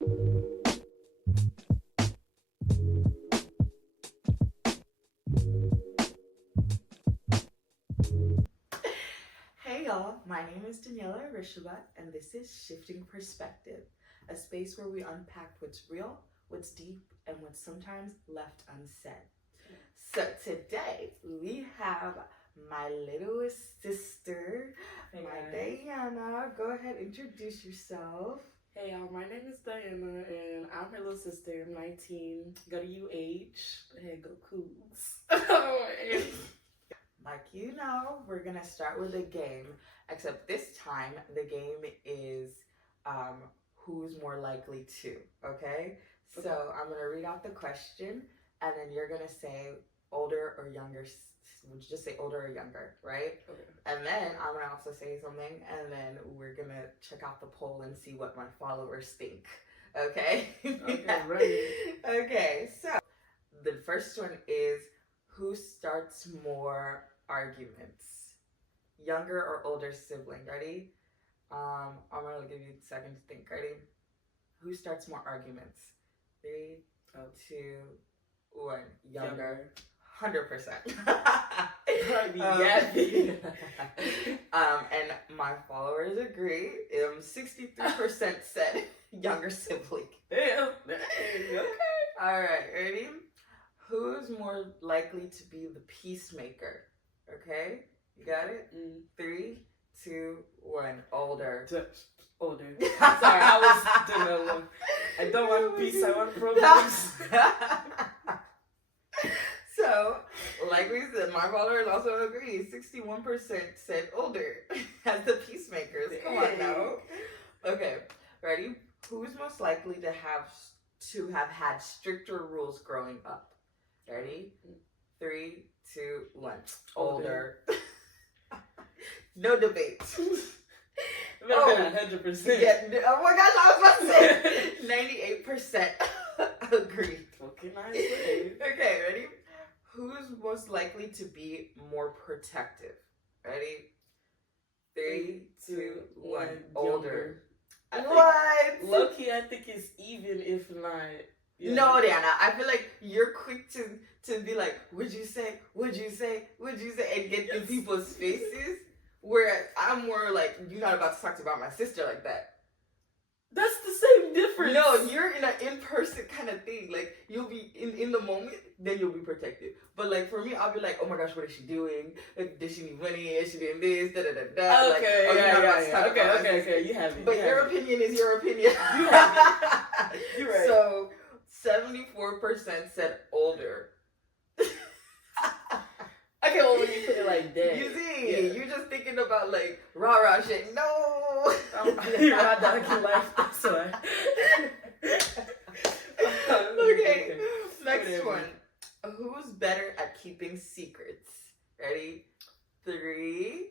Hey y'all, my name is Danniella Arishaba, and this is Shifting Perspective, a space where we unpack what's real, what's deep, and what's sometimes left unsaid. So today we have my littlest sister, Diana. Go ahead, introduce yourself. Hey y'all, my name is Diana and I'm her little sister. I'm 19, go to UH, hey, go Cougs. Like you know, we're gonna start with a game, except this time the game is who's more likely to, okay? So I'm gonna read out the question and then you're gonna say older or younger. Would you just say older or younger, right? Okay. And then I'm gonna also say something and then we're gonna check out the poll and see what my followers think, okay? Okay, ready. Okay, so the first one is who starts more arguments? Younger or older sibling? Ready? I'm gonna give you a second to think. Ready? Who starts more arguments? 3, 2, 1. Younger. 100%. And my followers agree. 63% said younger sibling. Damn. Okay. All right, ready? Who's more likely to be the peacemaker? Okay, you got it? 3, 2, 1. Older. Older. I'm sorry, I was doing a look. I don't want peace, I want problems. So, like we said, my followers also agree. 61% said older as the peacemakers. Come on now. Okay, ready? Who's most likely to have had stricter rules growing up? Ready? 3, 2, 1. Older. No debate. It would have been 100%. Yeah. Oh my gosh, I was about to say 98% agree. Okay, nice. Okay, ready? Who's most likely to be more protective? Ready? 3, 2, 1. Older. What? Low-key, I think it's even, if not. Yeah. No, Diana, I feel like you're quick to be like, would you say, and get in people's faces. Whereas I'm more like, you're not about to talk about my sister like that. That's the same difference. No, you're in an in-person kind of thing. Like, you'll be in the moment, then you'll be protected. But like for me, I'll be like, oh my gosh, what is she doing? Like, did she need money? Is she doing this? Da da da da. Okay, like, yeah. Okay. You have it. But your opinion is your opinion. You have it. You're right. So 74% said older. Okay, well, when you put it like that. You see, you're just thinking about like rah shit. No! Rah donkey life, that's why. Okay, next one. Who's better at keeping secrets? Ready? 3,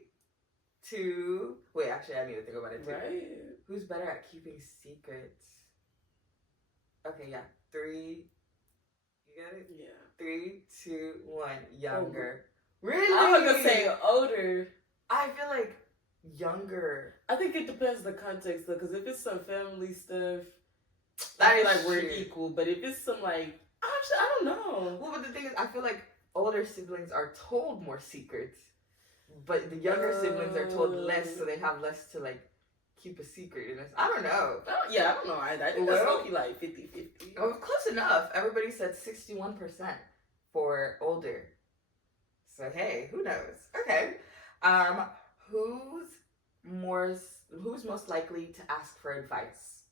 2. Wait, actually, I need to think about it too. Right. Who's better at keeping secrets? Okay, yeah. 3. You got it? Yeah. 3, 2, 1. Younger. Oh. Really? I was gonna say older. I feel like younger. I think it depends the context though, because if it's some family stuff, That I feel is like we're true. equal. But if it's some like, actually, I don't know. Well, but the thing is, I feel like older siblings are told more secrets, but the younger siblings are told less, so they have less to like keep a secret. And I don't know. I don't know. I think that's low-key like 50-50. Oh, close enough. Everybody said 61% for older. So hey, who knows? Okay. Who's most likely to ask for advice?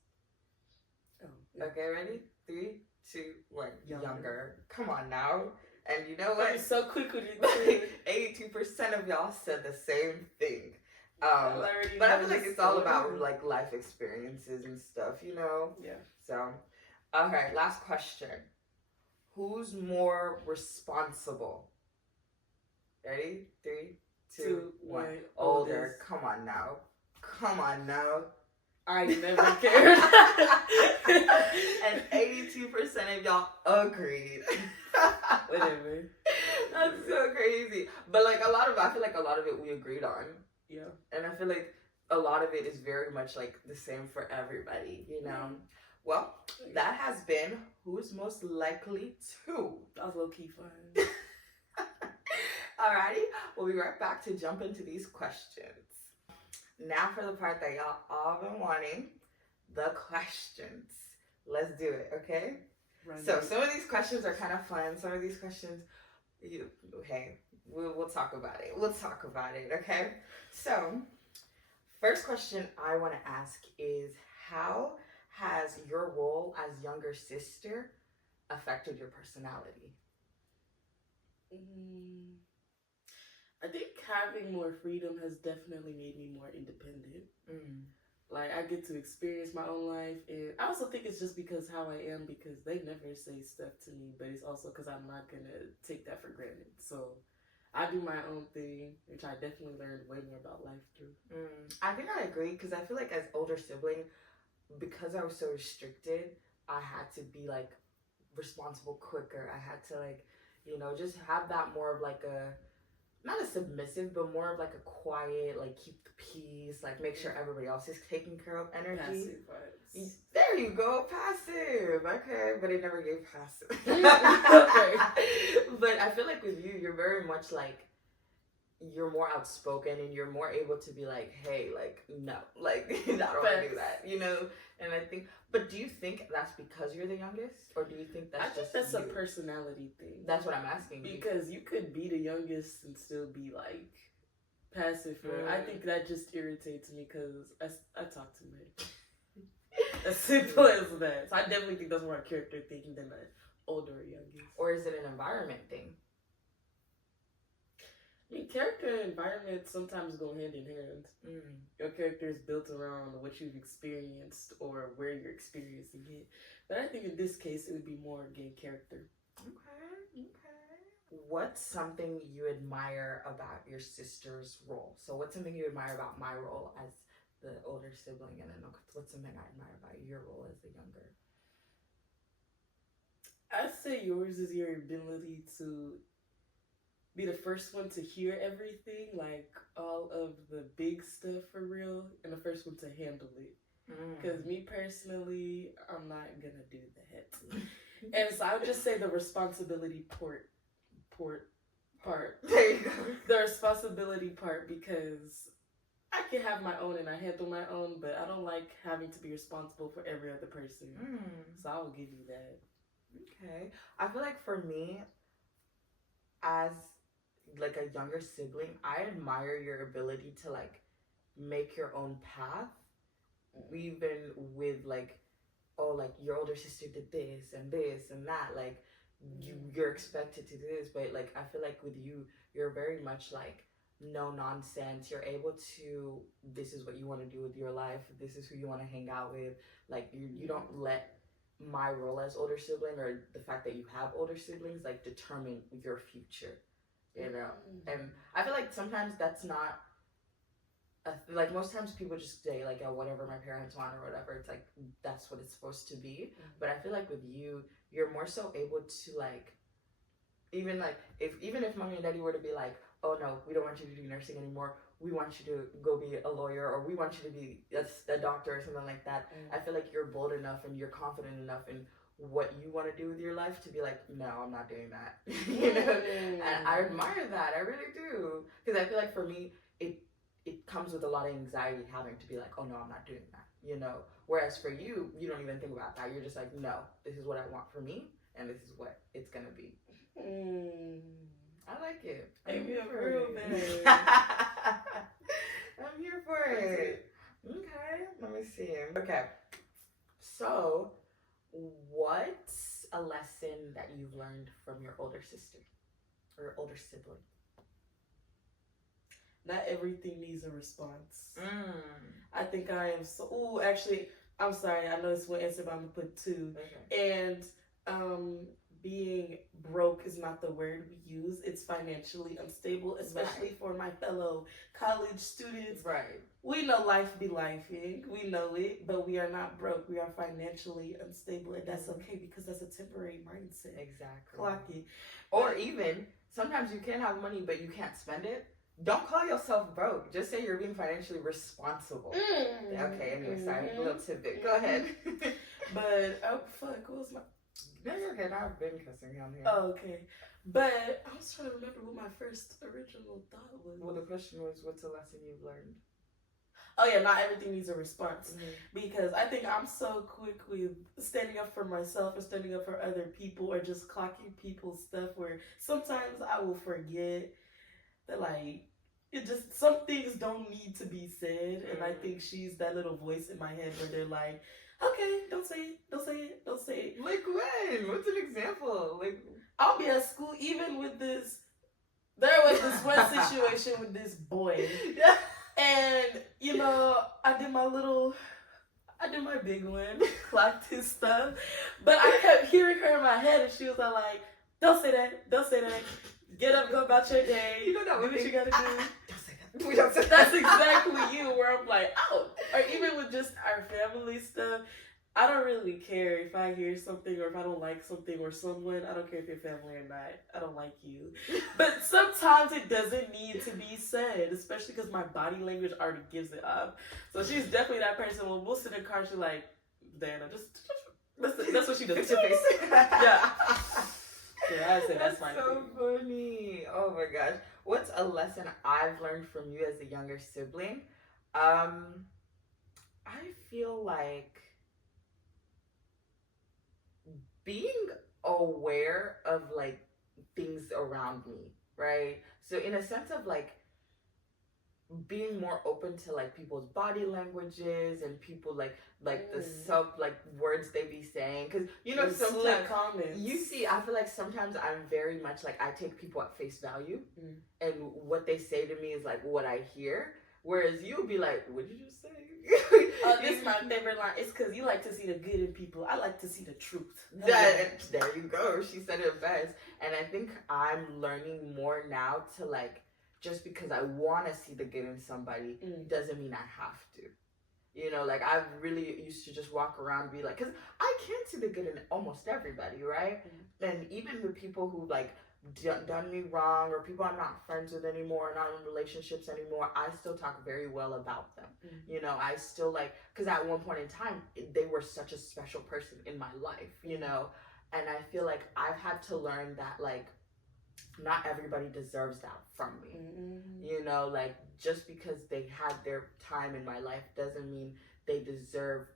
Oh, yeah. Okay, ready? 3, 2, 1. Younger. Come on now. And you know what? You're so quick with it. 82% of y'all said the same thing. But I feel like it's all about like life experiences and stuff, you know? Yeah. So, okay, last question. Who's more responsible? Ready? 3, 2, 1. Older. Come on now. I never cared. And 82% of y'all agreed. Whatever. That's so crazy. But like I feel like a lot of it we agreed on. Yeah. And I feel like a lot of it is very much like the same for everybody, you know? Well, that has been who's most likely to. That was low-key fun. Alrighty, we'll be right back to jump into these questions. Now for the part that y'all all been wanting, the questions. Let's do it, okay? Right. So some of these questions are kind of fun. Some of these questions, we'll talk about it. We'll talk about it, okay? So, first question I want to ask is, how has your role as younger sister affected your personality? I think having more freedom has definitely made me more independent. Like, I get to experience my own life, and I also think it's just because how I am, because they never say stuff to me, but it's also because I'm not going to take that for granted. So I do my own thing, which I definitely learned way more about life through. I think I agree, because I feel like as older sibling, because I was so restricted, I had to be like responsible quicker. I had to like, just have that more of like not a submissive, but more of like a quiet, like keep the peace, like make sure everybody else is taken care of energy. Passive vibes. There you go, passive. Okay, but it never gave passive. Okay. But I feel like with you, you're very much like, you're more outspoken and you're more able to be like, hey, like, no, like, I don't want to do that, And I think, but do you think that's because you're the youngest? Or do you think that's that's a personality thing. That's what I'm asking. Because you could be the youngest and still be like passive. I think that just irritates me because I talk too much. As simple as that. So I definitely think that's more a character thing than an older or youngest. Or is it an environment thing? I mean, character and environment sometimes go hand in hand. Your character is built around what you've experienced or where you're experiencing it. But I think in this case, it would be more again character. Okay. What's something you admire about your sister's role? So what's something you admire about my role as the older sibling? And then what's something I admire about your role as the younger? I'd say yours is your ability to be the first one to hear everything, like all of the big stuff for real, and the first one to handle it. Because me personally, I'm not gonna do that. And so I would just say the responsibility part. There you go. The responsibility part, because I can have my own and I handle my own, but I don't like having to be responsible for every other person. So I will give you that. Okay. I feel like for me, as like a younger sibling, I admire your ability to like make your own path, even with like, oh, like your older sister did this and that, like you're expected to do this, but like I feel like with you, you're very much like no nonsense. You're able to, this is what you want to do with your life, this is who you want to hang out with, like you don't let my role as older sibling or the fact that you have older siblings like determine your future. And I feel like sometimes that's not, like most times people just say like, oh, whatever my parents want or whatever, it's like, that's what it's supposed to be. But I feel like with you, you're more so able to like, even if mommy and daddy were to be like, oh no, we don't want you to do nursing anymore, we want you to go be a lawyer, or we want you to be a doctor or something like that. I feel like you're bold enough and you're confident enough in what you want to do with your life to be like, no, I'm not doing that. And I admire that. I really do. Because I feel like for me, it comes with a lot of anxiety having to be like, oh no, I'm not doing that, Whereas for you, you don't even think about that. You're just like, no, this is what I want for me, and this is what it's gonna be. I like it. I'm here for it. I'm here for it. Okay, let me see. Okay, so what's a lesson that you've learned from your older sister or your older sibling? Not everything needs a response. I think I am so... Oh, actually, I'm sorry. I know this one answer, but I'm going to put two. Okay. And being broke is not the word we use. It's financially unstable, especially for my fellow college students. Right. We know life be lifing. We know it, but we are not broke. We are financially unstable, and that's okay because that's a temporary mindset. Exactly. Clock it. Or even, sometimes you can have money, but you can't spend it. Don't call yourself broke. Just say you're being financially responsible. Okay, anyway, sorry. A little tidbit. Go ahead. But oh fuck, what was my? No, you're okay. I've been cussing him here. Oh, okay. But I was trying to remember what my first original thought was. Well, the question was, what's a lesson you've learned? Oh yeah, not everything needs a response. Because I think I'm so quick with standing up for myself and standing up for other people, or just clocking people's stuff, where sometimes I will forget that, like, it just, some things don't need to be said. And I think she's that little voice in my head where they're like, okay, don't say it, don't say it, don't say it. Like when? What's an example? Like, I'll be at school, even with this, there was this one situation with this boy. yeah. And, you know, I did my big one, clocked his stuff. But I kept hearing her in my head, and she was all like, don't say that, don't say that. Get up, go about your day. You know that do what you gotta do. Don't say that. We don't say That's that. exactly you, where I'm like, oh. Or even with just our family stuff, I don't really care if I hear something, or if I don't like something or someone. I don't care if you're family or not. I don't like you. But sometimes it doesn't need to be said, especially because my body language already gives it up. So she's definitely that person. When we'll sit in the car, she's like, Diana, just that's what she does. Yeah. Yeah, I say that's my so funny. Oh my gosh. What's a lesson I've learned from you as a younger sibling? I feel like being aware of like things around me, right? So in a sense of like being more open to like people's body languages and people like the sub like words they be saying, because you know sometimes you see, I feel like sometimes I'm very much like I take people at face value, and what they say to me is like what I hear, whereas you'll be like, what did you just say? This is my favorite line. It's because you like to see the good in people. I like to see the truth. There you go. She said it best. And I think I'm learning more now to like, just because I want to see the good in somebody doesn't mean I have to. You know, like I really used to just walk around and be like, because I can't see the good in almost everybody, right? And even the people who like done me wrong, or people I'm not friends with anymore, not in relationships anymore, I still talk very well about them. You know, I still like, because at one point in time, they were such a special person in my life, you know? And I feel like I've had to learn that like, not everybody deserves that from me. You know, like just because they had their time in my life doesn't mean they deserve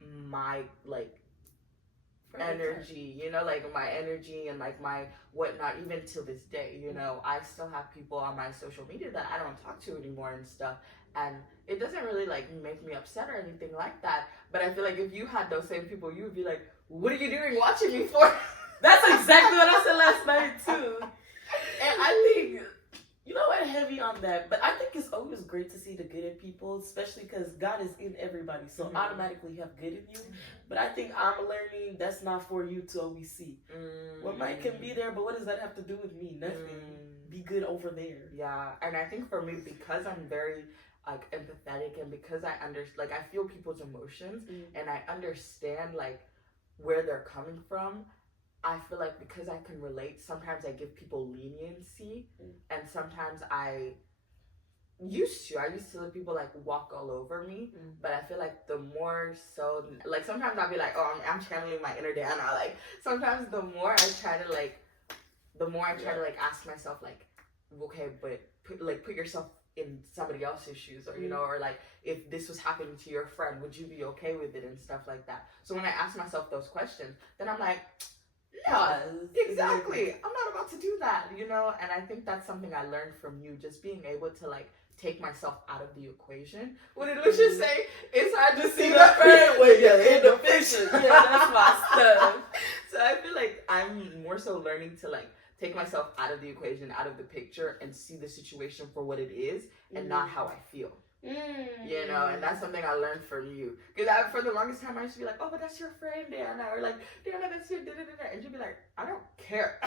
my like energy, you know, like my energy and like my whatnot. Even till this day, you know, I still have people on my social media that I don't talk to anymore and stuff, and it doesn't really like make me upset or anything like that. But I feel like if you had those same people, you would be like, what are you doing watching me for? That's exactly what I said last night too. And I think, you know what, heavy on that, but I think it's always great to see the good in people, especially because God is in everybody, so automatically you have good in you. But I think I'm learning that's not for you to always see. What might can be there, but what does that have to do with me? Nothing. Be good over there. Yeah, and I think for me, because I'm very like empathetic, and because I like I feel people's emotions, and I understand like where they're coming from, I feel like because I can relate, sometimes I give people leniency, and sometimes I used to let people like walk all over me, but I feel like the more so, like sometimes I'll be like, oh, I'm channeling my inner Danna. Like sometimes the more I try to like ask myself like, okay, but put yourself in somebody else's shoes, or you know, or like if this was happening to your friend, would you be okay with it and stuff like that. So when I ask myself those questions, then I'm like, no, exactly. I'm not about to do that, you know? And I think that's something I learned from you, just being able to like take myself out of the equation. What did Lucia say? It's hard to see the friend when you're in the picture. Yeah, that's my stuff. So I feel like I'm more so learning to like take myself out of the equation, out of the picture, and see the situation for what it is and not how I feel. You know, and that's something I learned from you. Because for the longest time, I used to be like, oh, but that's your friend, Danna. Or like, Danna, that's your da-da-da-da. And you'd be like, I don't care.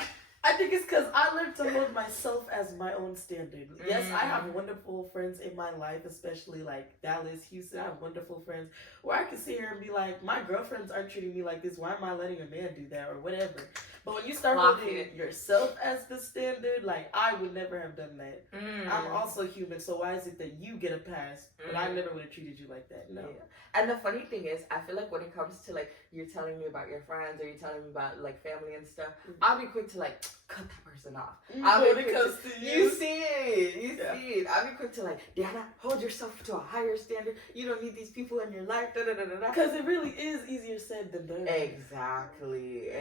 I think it's because I learned to hold myself as my own standard. Yes, I have wonderful friends in my life, especially like Dallas, Houston. I have wonderful friends where I can sit here and be like, my girlfriends aren't treating me like this. Why am I letting a man do that or whatever? But when you start holding yourself as the standard, like, I would never have done that. I'm also human, so why is it that you get a pass, but I never would have treated you like that? No. Yeah. And the funny thing is, I feel like when it comes to, like, you're telling me about your friends or you're telling me about, like, family and stuff, I'll be quick to, like, cut that person off. When it comes to you see it. You see it. I'll be quick to, like, Diana, hold yourself to a higher standard. You don't need these people in your life. Because it really is easier said than done. Exactly.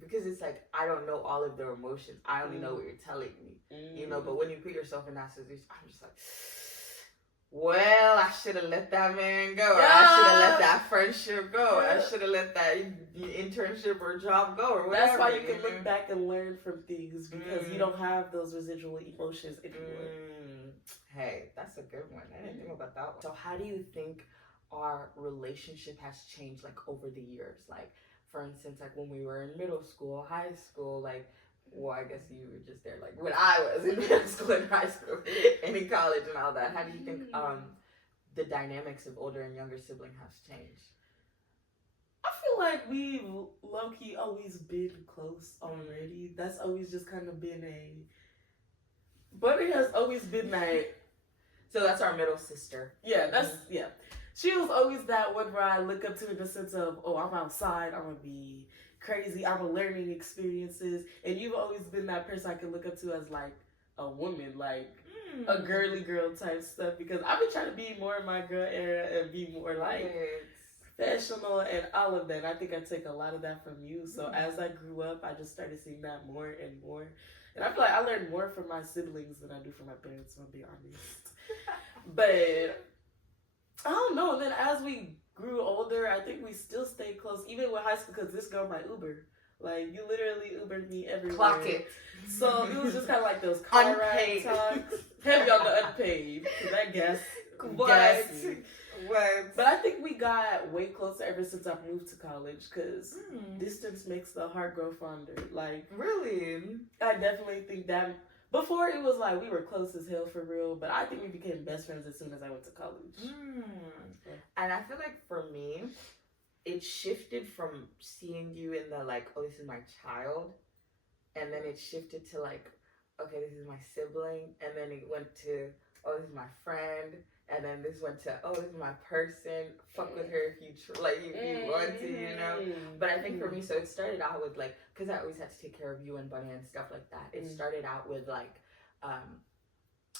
Because it's like, I don't know all of their emotions. I only know what you're telling me. You know, but when you put yourself in that situation, I'm just like, well, I should have let that man go. Or I should have let that friendship go. I should have let that internship or job go or whatever. That's why you can look back and learn from things because you don't have those residual emotions anymore. Hey, that's a good one. I didn't think about that one. So how do you think our relationship has changed, like, over the years? Like, for instance, like, when we were in middle school, high school, like, well, I guess you were just there, like, when I was in middle school and high school and in college and all that. How do you think the dynamics of older and younger sibling has changed? I feel like we've low-key always been close already. That's always just kind of been Buddy has always been that. So that's our middle sister. Yeah, yeah. She was always that one where I look up to in the sense of, oh, I'm outside, I'm going to be crazy, I'm learning experiences. And you've always been that person I can look up to as, like, a woman, like, a girly girl type stuff. Because I've been trying to be more in my girl era and be more, like, professional and all of that. I think I take a lot of that from you. So as I grew up, I just started seeing that more and more. And I feel like I learned more from my siblings than I do from my parents, if I'm being honest. But I don't know. And then as we grew older, I think we still stayed close, even with high school, because this girl might Uber. Like, you literally Ubered me everywhere. Clock it. So it was just kind of like those car ride talks. Heavy on the unpaid. Because that gas. What? But I think we got way closer ever since I've moved to college, because distance makes the heart grow fonder. Like, really? I definitely think that. Before, it was like we were close as hell for real, but I think we became best friends as soon as I went to college. And I feel like for me, it shifted from seeing you in the, like, oh, this is my child, and then it shifted to, like, okay, this is my sibling, and then it went to, oh, this is my friend, and then this went to, oh, this is my person, fuck with her if you want to, you know? But I think for me, so it started out with, like, because I always had to take care of you and Bunny and stuff like that. It started out with, like,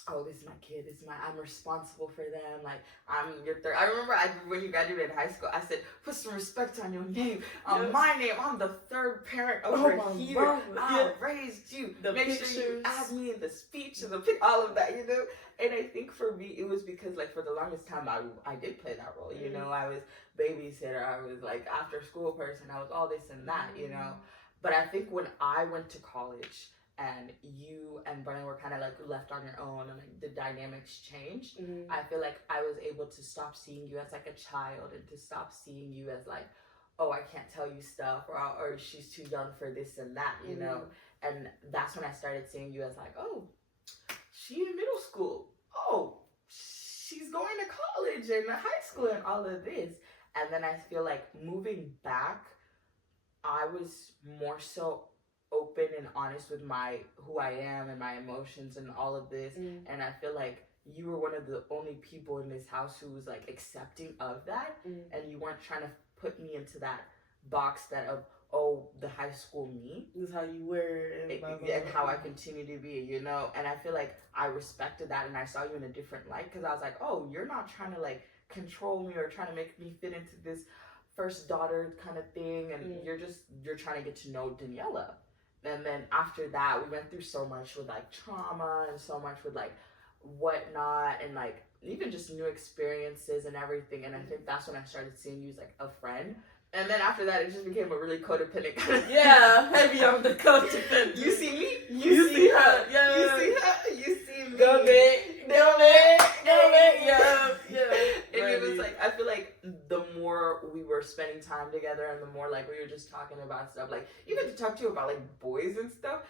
oh, this is my kid, I'm responsible for them, like, I'm your third. I remember when you graduated high school, I said, put some respect on your name, on my name, I'm the third parent over here, I raised you, make sure you add me in the speech, and all of that, you know? And I think for me, it was because, like, for the longest time, I did play that role, you know? I was babysitter, I was, like, after school person, I was all this and that, you know? But I think when I went to college, and you and Bunny were kind of, like, left on your own, and, like, the dynamics changed, I feel like I was able to stop seeing you as, like, a child, and to stop seeing you as, like, oh, I can't tell you stuff, or she's too young for this and that, you know? And that's when I started seeing you as, like, oh, she's in middle school. Oh, she's going to college and high school and all of this. And then I feel like moving back, I was more so open and honest with who I am and my emotions and all of this. And I feel like you were one of the only people in this house who was, like, accepting of that. And you weren't trying to put me into that box of, oh, the high school me. This is how you were. And how I continue to be, you know? And I feel like I respected that, and I saw you in a different light, because I was like, oh, you're not trying to, like, control me or trying to make me fit into this first daughter kind of thing, and you're trying to get to know Danniella. And then after that, we went through so much with, like, trauma and so much with, like, whatnot, and, like, even just new experiences and everything. And I think that's when I started seeing you as, like, a friend. And then after that, it just became a really codependent kind of heavy on the codependent. You see me, you see her. Yeah. You see her, you see me. Go back, yeah. And it was like, I feel like the more we were spending time together and the more like we were just talking about stuff, like you get to talk to you about like boys and stuff.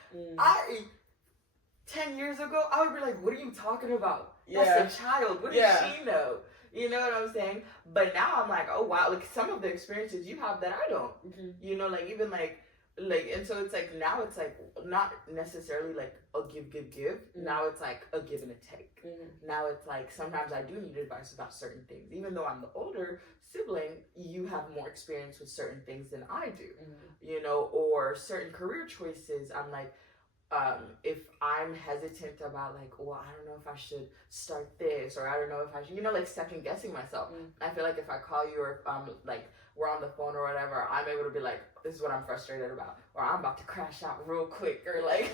10 years ago, I would be like, what are you talking about? That's a child. What does she know? You know what I'm saying? But now I'm like, oh wow, like some of the experiences you have that I don't. You know, like even like, and so it's like, now it's like not necessarily like a give. Now it's like a give and a take. Now it's like, sometimes I do need advice about certain things. Even though I'm the older sibling, you have more experience with certain things than I do. You know, or certain career choices, I'm like, if I'm hesitant about like, well, I don't know if I should start this, or I don't know if I should, you know, like second guessing myself. I feel like if I call you, or if like we're on the phone or whatever, I'm able to be like, this is what I'm frustrated about, or I'm about to crash out real quick, or like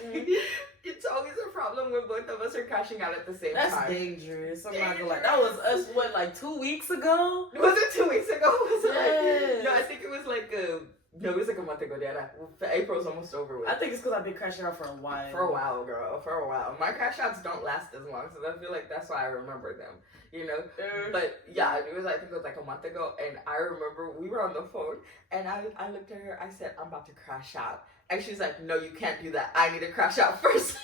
it's always a problem when both of us are crashing out at the same time. That's dangerous. I'm not gonna lie. That was us, what, like 2 weeks ago? Was it 2 weeks ago? Was it like, no, I think it was like no, it was like a month ago, Dana. April's almost over with. I think it's because I've been crashing out for a while. For a while, girl. For a while. My crash outs don't last as long, so I feel like that's why I remember them. You know? But yeah, I think it was like a month ago, and I remember we were on the phone, and I looked at her, I said, I'm about to crash out. And she's like, no, you can't do that. I need to crash out first.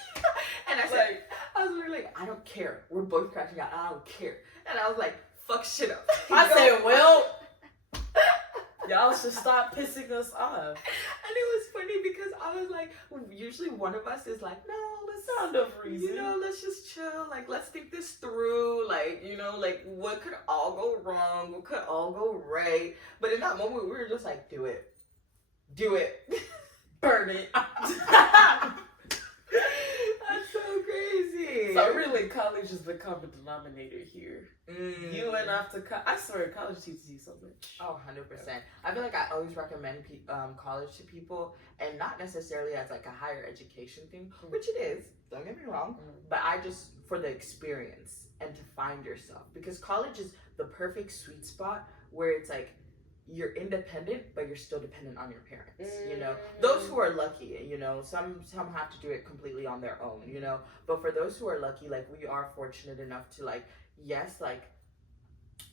And I said, I was literally like, I don't care. We're both crashing out. I don't care. And I was like, fuck shit up. I said, well, y'all should stop pissing us off. And it was funny because I was like, usually one of us is like, no, let's not enough reason. You know, let's just chill. Like, let's think this through. Like, you know, like what could all go wrong? What could all go right? But in that moment, we were just like, do it. Do it. Burn it. That's so crazy. So really, college is the common denominator here. You went off to I swear, college teaches you so much. Oh, 100%. I feel like I always recommend college to people, and not necessarily as like a higher education thing, which it is, don't get me wrong, but I just, for the experience and to find yourself, because college is the perfect sweet spot where it's like, you're independent, but you're still dependent on your parents, you know? Those who are lucky, you know, some have to do it completely on their own, you know? But for those who are lucky, like, we are fortunate enough to, like, yes, like,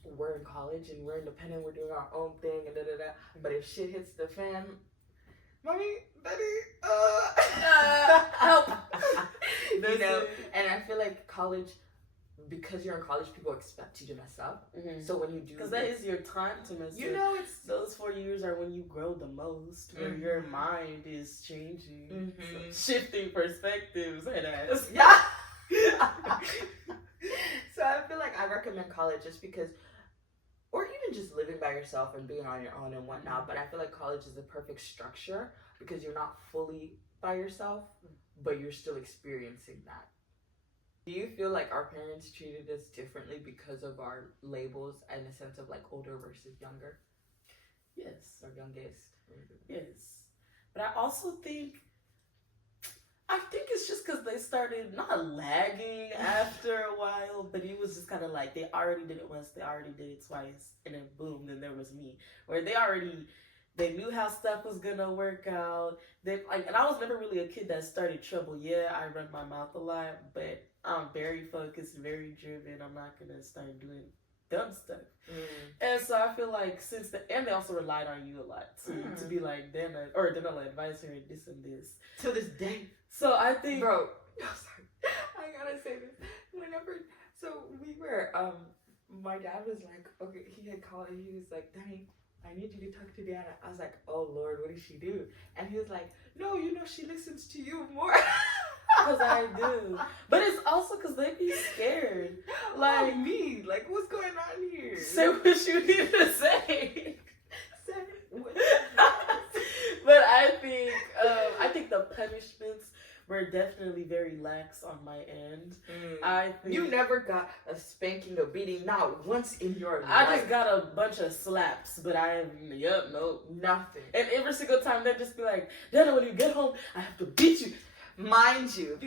we're in college and we're independent, we're doing our own thing, and da-da-da, but if shit hits the fan, mommy, daddy, help! You know? And I feel like college, because you're in college, people expect you to mess up. So when you do, because that is your time to mess up. You know, it's those 4 years are when you grow the most, where your mind is changing, so shifting perspectives, and ass. Yeah. So I feel like I recommend college just because, or even just living by yourself and being on your own and whatnot. But I feel like college is the perfect structure because you're not fully by yourself, but you're still experiencing that. Do you feel like our parents treated us differently because of our labels and the sense of like older versus younger? Yes. Or youngest? Yes. But I also think it's just because they started not lagging after a while, but it was just kind of like they already did it once, they already did it twice, and then boom, then there was me. Where they knew how stuff was gonna work out. And I was never really a kid that started trouble. Yeah, I run my mouth a lot, but I'm very focused, very driven. I'm not gonna start doing dumb stuff. And so I feel like and they also relied on you a lot to be like, Danniella advise her this and this. To this day. So I think, bro, sorry, I gotta say this. So we were, my dad was like, okay, he had called and he was like, Danny, I need you to talk to Diana. I was like, oh Lord, what did she do? And he was like, no, you know, she listens to you more. Because I do. But it's also because they be scared. Like me. Like, what's going on here? Say what you need to say. What? But I think the punishments were definitely very lax on my end. I think you never got a spanking or beating, not once in your life. I just got a bunch of slaps, but nothing. And every single time they'd just be like, Dana, when you get home, I have to beat you. Mind you,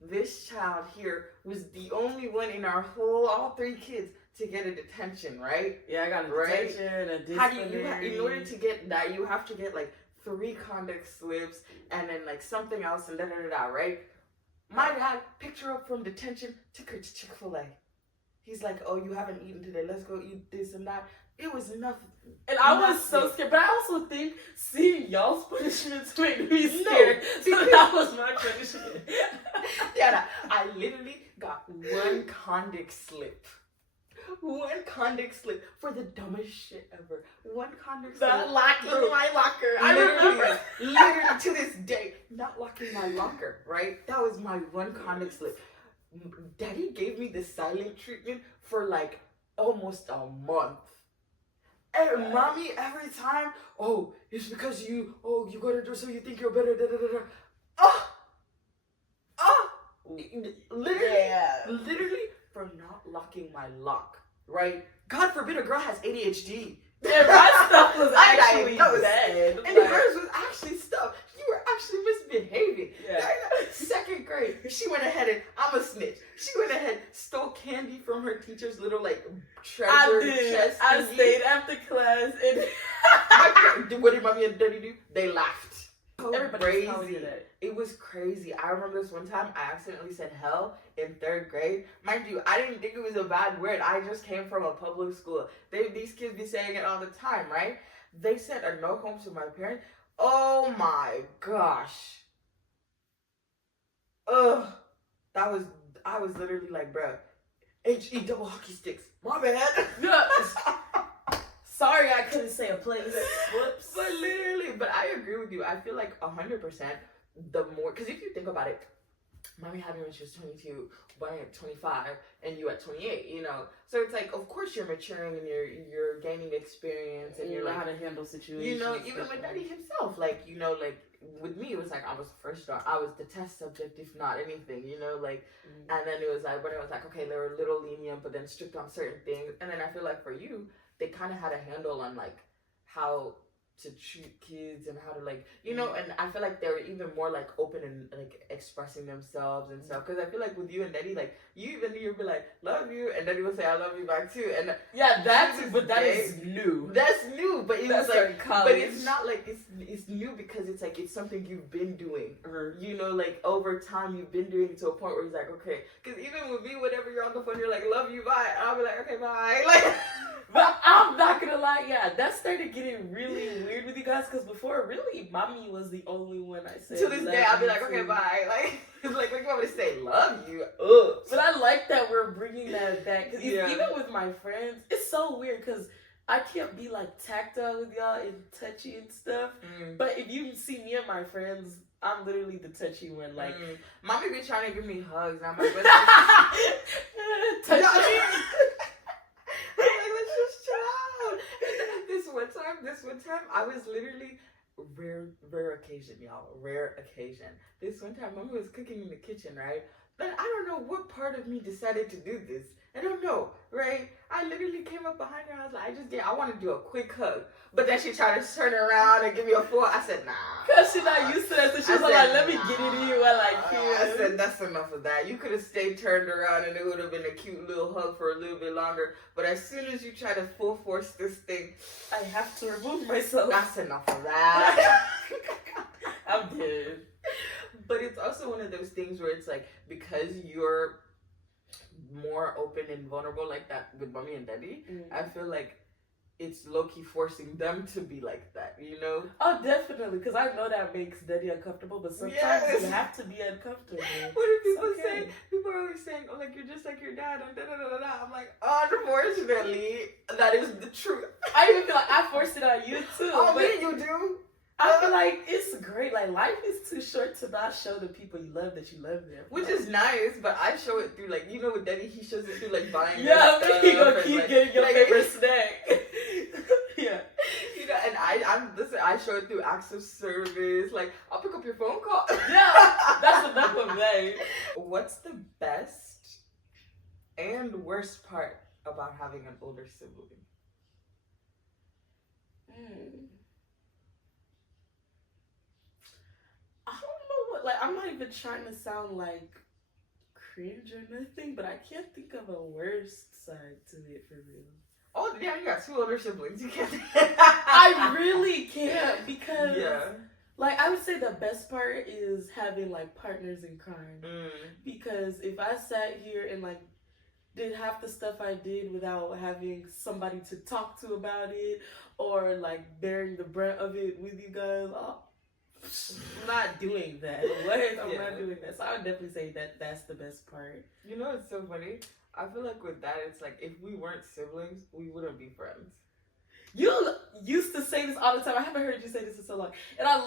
this child here was the only one in our all 3 kids to get a detention, right? Yeah, I got a detention, a disciplinary. In order to get that, you have to get like 3 conduct slips and then like something else and da-da-da-da, right? My dad picked her up from detention, took her to Chick-fil-A. He's like, oh, you haven't eaten today. Let's go eat this and that. It was nothing. And I was so scared. But I also think seeing y'all's punishments made me scared. So that was my punishment. Yeah, I literally got one convict slip. One convict slip for the dumbest shit ever. One convict slip. Not locking my locker. I remember. Literally to this day, not locking my locker, right? That was my one convict slip. Daddy gave me the silent treatment for like almost a month. And mommy, every time, oh, it's because you gotta do so you think you're better, da da da da. Literally for not locking my lock, right? God forbid a girl has ADHD. Yeah, my stuff was actually bad. And hers was actually stuff. You were actually misbehaving. Yeah. Second grade, she went ahead and, I'm a snitch. She went ahead, stole candy from her teacher's little like treasure chest. I stayed after class and what did mommy and daddy do? They laughed. Everybody was crazy. It was crazy. I remember this one time I accidentally said hell in 3rd grade. Mind you, I didn't think it was a bad word. I just came from a public school. These kids be saying it all the time, right? They sent a note home to my parents. Oh my gosh. Ugh. I was literally like, bruh, HE double hockey sticks. My bad. Sorry, I couldn't say a place. Whoops. But I agree with you. I feel like 100% the more, because if you think about it, mommy had me when she was 22, Bonnie at 25, and you at 28, you know? So it's like, of course you're maturing and you're gaining experience and you're know like, how to handle situations. You know, even with daddy himself, like, you know, like, with me, it was like I was first star. I was the test subject, if not anything, you know, like, and then it was like, but it was like, okay, they were a little lenient, but then strict on certain things. And then I feel like for you, they kind of had a handle on like how to treat kids and how to like, you know, and I feel like they were even more like open and like expressing themselves and stuff. Because I feel like with you and Daddy, like you'd be like, love you, and Daddy would say, I love you back too. And yeah, that is new. That's new, but that's like college. But it's not like it's new because it's like it's something you've been doing. You know, like over time you've been doing it to a point where he's like, okay. Because even with me, whenever you're on the phone, you're like, love you, bye. I'll be like, okay, bye. Like. But I'm not gonna lie, yeah, that started getting really weird with you guys because before, really, mommy was the only one I said. To this day, I'll be like, okay, bye. Like, it's like, what you want me to say? Love you. Ugh. But I like that we're bringing that back because even with my friends, it's so weird because I can't be like tactile with y'all and touchy and stuff. But if you see me and my friends, I'm literally the touchy one. Like, mommy be trying to give me hugs, and I'm like, touchy. This one time, I was literally rare occasion, y'all. Rare occasion. This one time, mommy was cooking in the kitchen, right? But I don't know what part of me decided to do this. I don't know, right? I literally came up behind her. I was like, I want to do a quick hug. But then she tried to turn around and give me a full. I said, nah. Because she's not used to that. So she was like, let me get it in while I can. I said, that's enough of that. You could have stayed turned around and it would have been a cute little hug for a little bit longer. But as soon as you try to full force this thing, I have to remove myself. That's enough of that. I'm dead. But it's also one of those things where it's like, because you're more open and vulnerable like that with mommy and daddy, I feel like it's low-key forcing them to be like that, you know? Oh, definitely, because I know that makes daddy uncomfortable, but sometimes you have to be uncomfortable. What do people say? People are always saying, oh, like, you're just like your dad, and da-da-da-da-da. I'm like, unfortunately, that is the truth. I even feel like I forced it on you, too. Oh, but you do? I feel like it's great. Like, life is too short to not show the people you love that you love them. Which is nice, but I show it through, like, you know, with Daddy, he shows it through, like, buying stuff. He gonna keep getting your favorite snack. Yeah. You know, and I show it through acts of service. Like, I'll pick up your phone call. Yeah, that's enough of that. What's the best and worst part about having an older sibling? Like, I'm not even trying to sound like cringe or nothing, but I can't think of a worst side to it for real. Oh, yeah, you got 2 older siblings. You can't. I really can't because, like, I would say the best part is having, like, partners in crime. Because if I sat here and, like, did half the stuff I did without having somebody to talk to about it, or like bearing the brunt of it with you guys. I'm not doing that. I'm not doing that. So I would definitely say that that's the best part. You know, it's so funny. I feel like with that, it's like if we weren't siblings, we wouldn't be friends. You used to say this all the time. I haven't heard you say this in so long, and I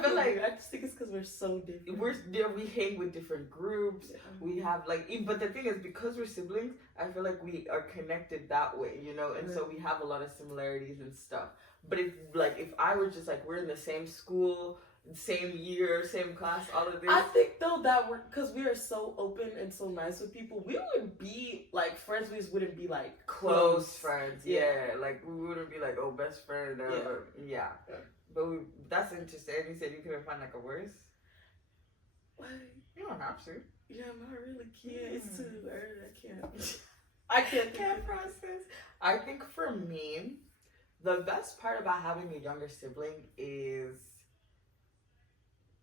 feel like I just think it's because we're so different. We hang with different groups. Yeah. We have but the thing is, because we're siblings, I feel like we are connected that way, you know, and so we have a lot of similarities and stuff. But if I were just like we're in the same school, same year, same class, all of this. I think though that because we are so open and so nice with people, we would be like friends. We just wouldn't be like close friends. Yeah, like we wouldn't be like best friend. Yeah. But that's interesting. You said you couldn't find like a worse. What? You don't have to. Yeah, I really can't. It's too early. I can't process. I think for me, the best part about having a younger sibling is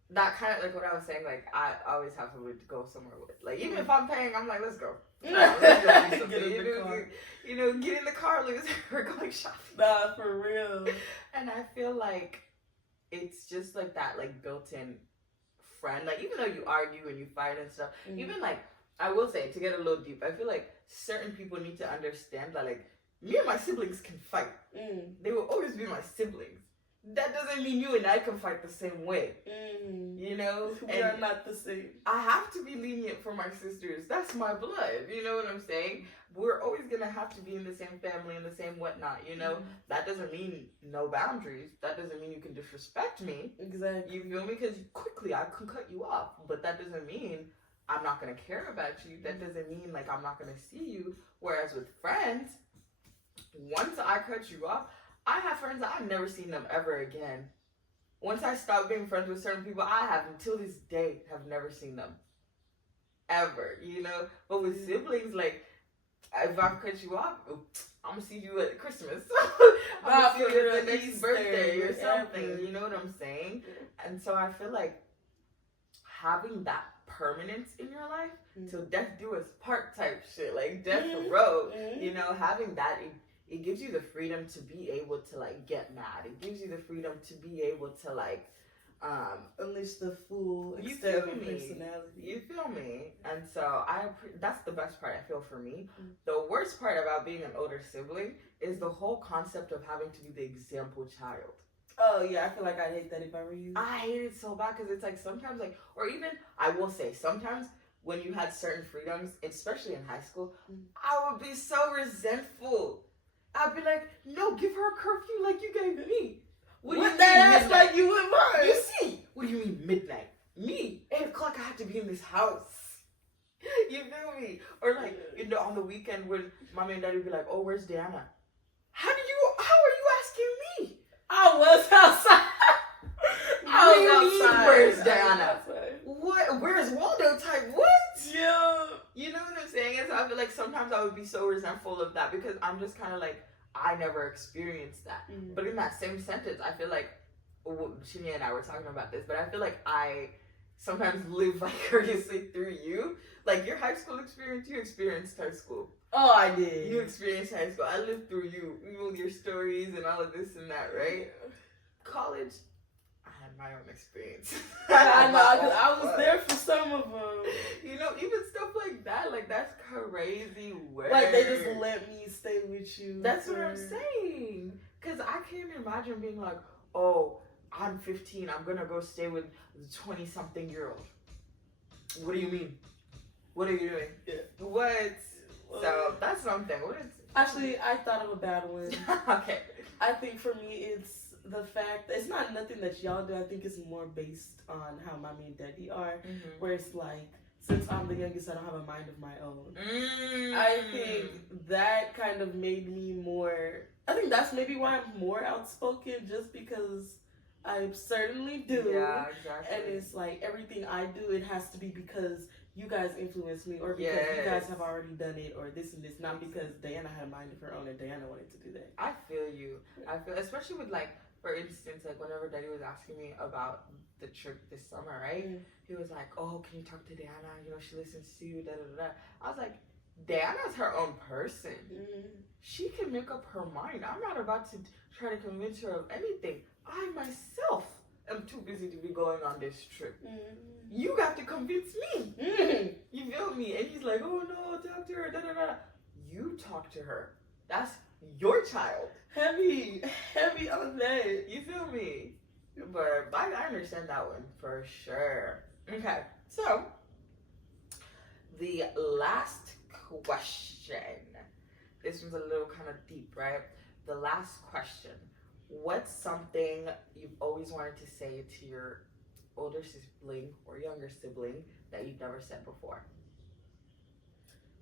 that kind of like what I was saying. Like I always have somebody to go somewhere with. Like even if I'm paying, I'm like, let's go. Let's go do get in the car, Liz. We're going shopping. Nah, for real. And I feel like it's just like that, like built-in friend. Like even though you argue and you fight and stuff, even like I will say to get a little deep, I feel like certain people need to understand that like me and my siblings can fight. They will always be my siblings. That doesn't mean you and I can fight the same way. You know? We are not the same. I have to be lenient for my sisters. That's my blood. You know what I'm saying? We're always going to have to be in the same family and the same whatnot, you know? That doesn't mean no boundaries. That doesn't mean you can disrespect me. Exactly. You feel me? Because quickly I can cut you off. But that doesn't mean I'm not going to care about you. That doesn't mean like I'm not going to see you. Whereas with friends, once I cut you off, I have friends that I've never seen them ever again. Once I stopped being friends with certain people, I have until this day have never seen them. Ever, you know? But with siblings, like, if I cut you off, I'm gonna see you at Christmas. I'm gonna see you at the next birthday or something. You know what I'm saying? And so I feel like having that permanence in your life, till death do us part type shit, like death row, you know, having that, it gives you the freedom to be able to like get mad. It gives you the freedom to be able to like unleash the full extent of your personality. You feel me? And so that's the best part I feel for me. The worst part about being an older sibling is the whole concept of having to be the example child. Oh yeah, I feel like I'd hate that if I were you. I hate it so bad because it's like sometimes like, or even I will say sometimes when you had certain freedoms, especially in high school, I would be so resentful. I'd be like, no, give her a curfew like you gave me. What do you mean midnight? Like you would mine. You see? What do you mean midnight? Me, 8 o'clock, I have to be in this house. You feel me? Or like, you know, on the weekend when mommy and daddy would be like, oh, where's Diana? How are you asking me? I was outside. Where's Diana? What? Where's Waldo type? What? Yeah. You know what I'm saying? And so I feel like sometimes I would be so resentful of that because I'm just kind of like, I never experienced that. But in that same sentence, I feel like, Shinya and I were talking about this, but I feel like I sometimes live vicariously through you. Like your high school experience, you experienced high school. Oh, I did. You experienced high school. I lived through you, with your stories and all of this and that, right? Yeah. College, I had my own experience. I know, because I was there for some of them. You know, even stuff like that, like that's crazy weird. Like they just let me stay with you. That's what I'm saying. Because I can't imagine being like, oh, I'm 15, I'm going to go stay with a 20-something-year-old. What do you mean? What are you doing? Yeah. What? So that's something. What is it? Actually, I thought of a bad one. Okay. I think for me, it's the fact that it's not nothing that y'all do. I think it's more based on how mommy and daddy are, where it's like, since I'm the youngest, I don't have a mind of my own. I think that kind of made me more, I think that's maybe why I'm more outspoken, just because I certainly do. Yeah, exactly. And it's like everything I do, it has to be because you guys influenced me, or because you guys have already done it, or this and this, not because Diana had a mind of her own and Diana wanted to do that. I feel you. I feel, especially with like, for instance, like whenever Daddy was asking me about the trip this summer, right? He was like, oh, can you talk to Diana? You know, she listens to you, da da da. I was like, Diana's her own person. She can make up her mind. I'm not about to try to convince her of anything. I myself am too busy to be going on this trip. You got to convince me. You feel me? And he's like, oh no, talk to her. Da, da, da. You talk to her. That's your child. Heavy on that. You feel me? But I understand that one for sure. Okay, so the last question. This one's a little kind of deep, right? The last question. What's something you've always wanted to say to your older sibling or younger sibling that you've never said before?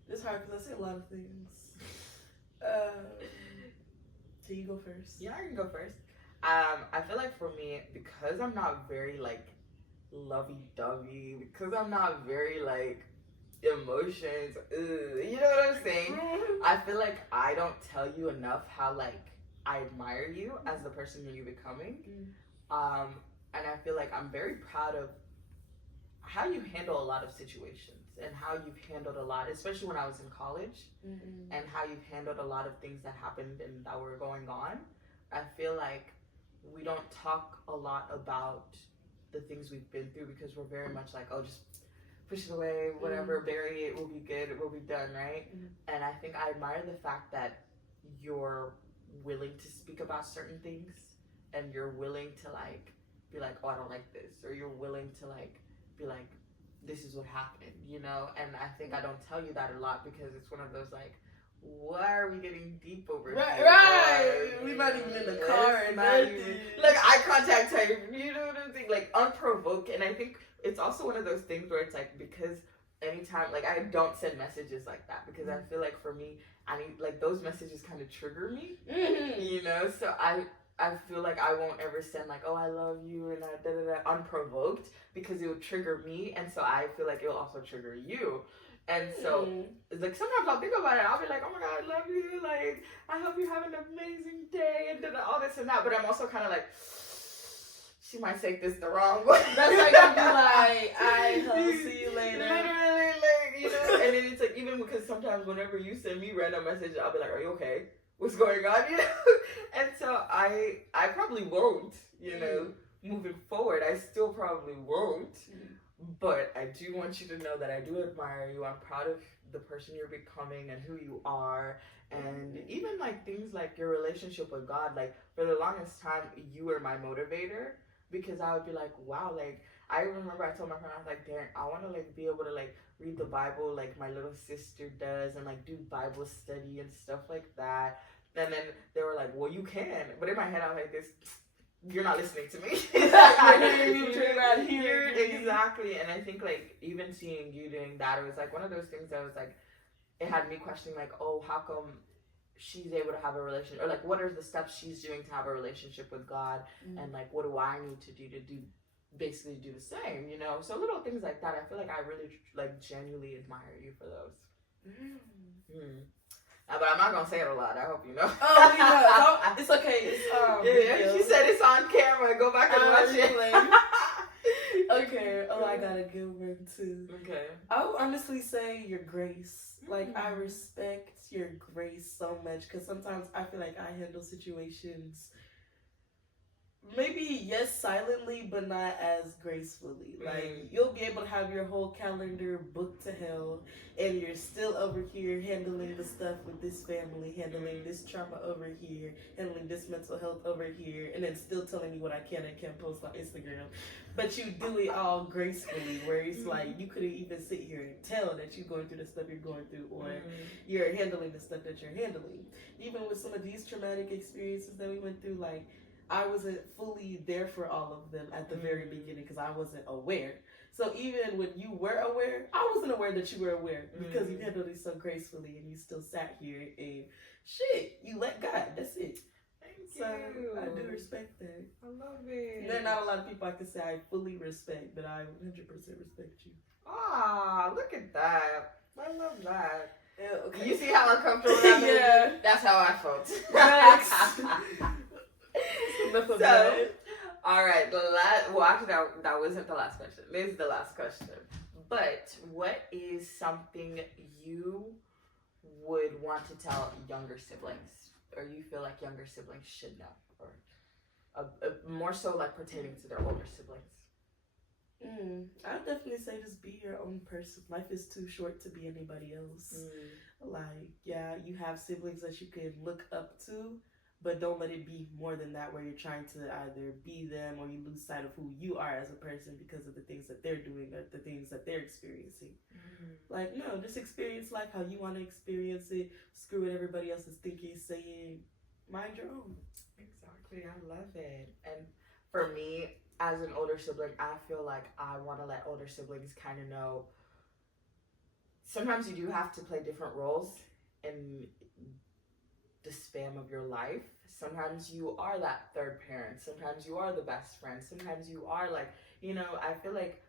It's hard because I say a lot of things. Can you go first? Yeah, I can go first. I feel like for me, because I'm not very like lovey-dovey, because I'm not very like emotions, you know what I'm saying? I feel like I don't tell you enough how like I admire you as the person you're becoming. And I feel like I'm very proud of how you handle a lot of situations and how you've handled a lot, especially when I was in college, and how you've handled a lot of things that happened and that were going on. I feel like we don't talk a lot about the things we've been through because we're very much like, oh, just push it away, whatever, bury it, we'll be good, we'll be done, right? And I think I admire the fact that you're willing to speak about certain things and you're willing to like be like, oh, I don't like this, or you're willing to like be like, this is what happened, you know? And I think I don't tell you that a lot because it's one of those like, why are we getting deep over right, here? Right. We're not even in the car and nothing. Like eye contact type, you know what I'm saying? Like unprovoked. And I think it's also one of those things where it's like, because anytime, like I don't send messages like that because I feel like for me, I need, like those messages kind of trigger me, you know? So I feel like I won't ever send like, oh, I love you and da da da unprovoked because it will trigger me. And so I feel like it will also trigger you. And so, it's like, sometimes I'll think about it. I'll be like, oh my God, I love you. Like, I hope you have an amazing day and all this and that. But I'm also kind of like, she might take this the wrong way. That's like, I'll be like, I'll see you later. Literally, like, you know. And then it's like, even because sometimes whenever you send me random messages, I'll be like, are you okay? What's going on? You know? And so I probably won't, you know, moving forward. I still probably won't. But I do want you to know that I do admire you. I'm proud of the person you're becoming and who you are. And even like things like your relationship with God, like for the longest time, you were my motivator because I would be like, wow, like I remember I told my friend, I was like, Darren, I want to like be able to like read the Bible like my little sister does and like do Bible study and stuff like that. And then they were like, well, you can. But in my head, I was like, you're not listening to me. Exactly. And I think like even seeing you doing that, it was like one of those things that was like, it had me questioning like, oh, how come she's able to have a relationship, or like what are the steps she's doing to have a relationship with God, and like what do I need to do basically do the same, you know? So little things like that, I feel like I really like genuinely admire you for those. But I'm not gonna say it a lot. I hope you know. Oh, yeah. It's okay. It's she said it's on camera. Go back and watch it. Okay. Oh, I got a good one too. Okay. I would honestly say your grace. Like I respect your grace so much because sometimes I feel like I handle situations maybe yes silently but not as gracefully. Like you'll be able to have your whole calendar booked to hell and you're still over here handling the stuff with this family, handling this trauma over here, handling this mental health over here, and then still telling me what I can and can't post on Instagram. But you do it all gracefully where it's like you couldn't even sit here and tell that you're going through the stuff you're going through or you're handling the stuff that you're handling. Even with some of these traumatic experiences that we went through, like I wasn't fully there for all of them at the very beginning because I wasn't aware. So even when you were aware, I wasn't aware that you were aware because you handled it so gracefully and you still sat here and you let God. That's it. Thank you. I do respect that. I love it. There are not a lot of people I can say I fully respect, but I 100% respect you. Ah, look at that. I love that. Yeah, okay. You see how uncomfortable that made me? That's how I felt. So, all right, actually that wasn't the last question. This is the last question. But what is something you would want to tell younger siblings, or you feel like younger siblings should know, or more so like pertaining to their older siblings? I would definitely say just be your own person. Life is too short to be anybody else. Like, yeah, you have siblings that you can look up to, but don't let it be more than that, where you're trying to either be them or you lose sight of who you are as a person because of the things that they're doing or the things that they're experiencing. Like, no, just experience life how you want to experience it. Screw what everybody else is thinking, saying. Mind your own. Exactly. I love it. And for me, as an older sibling, I feel like I want to let older siblings kind of know sometimes you do have to play different roles in the span of your life. Sometimes you are that third parent. Sometimes you are the best friend. Sometimes you are like, you know, I feel like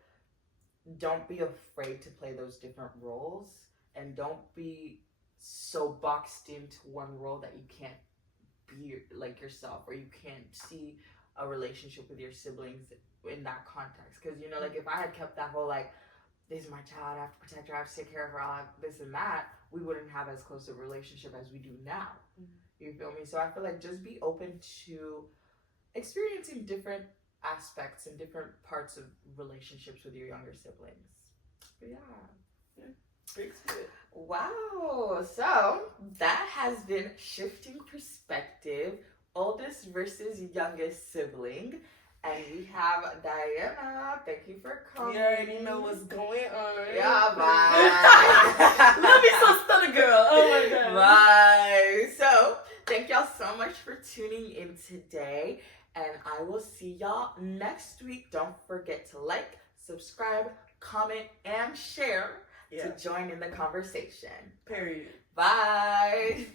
don't be afraid to play those different roles, and don't be so boxed into one role that you can't be like yourself, or you can't see a relationship with your siblings in that context. Because, you know, like if I had kept that whole like, this is my child, I have to protect her, I have to take care of her, all this and that, we wouldn't have as close a relationship as we do now. You feel me? So I feel like just be open to experiencing different aspects and different parts of relationships with your younger siblings. But yeah. Wow. So that has been Shifting Perspective, oldest versus youngest sibling. And we have Diana. Thank you for coming. You already know what's going on. Yeah, bye. Let me so stunner, girl. Oh my god. Bye. So, thank y'all so much for tuning in today. And I will see y'all next week. Don't forget to like, subscribe, comment, and share to join in the conversation. Period. Bye.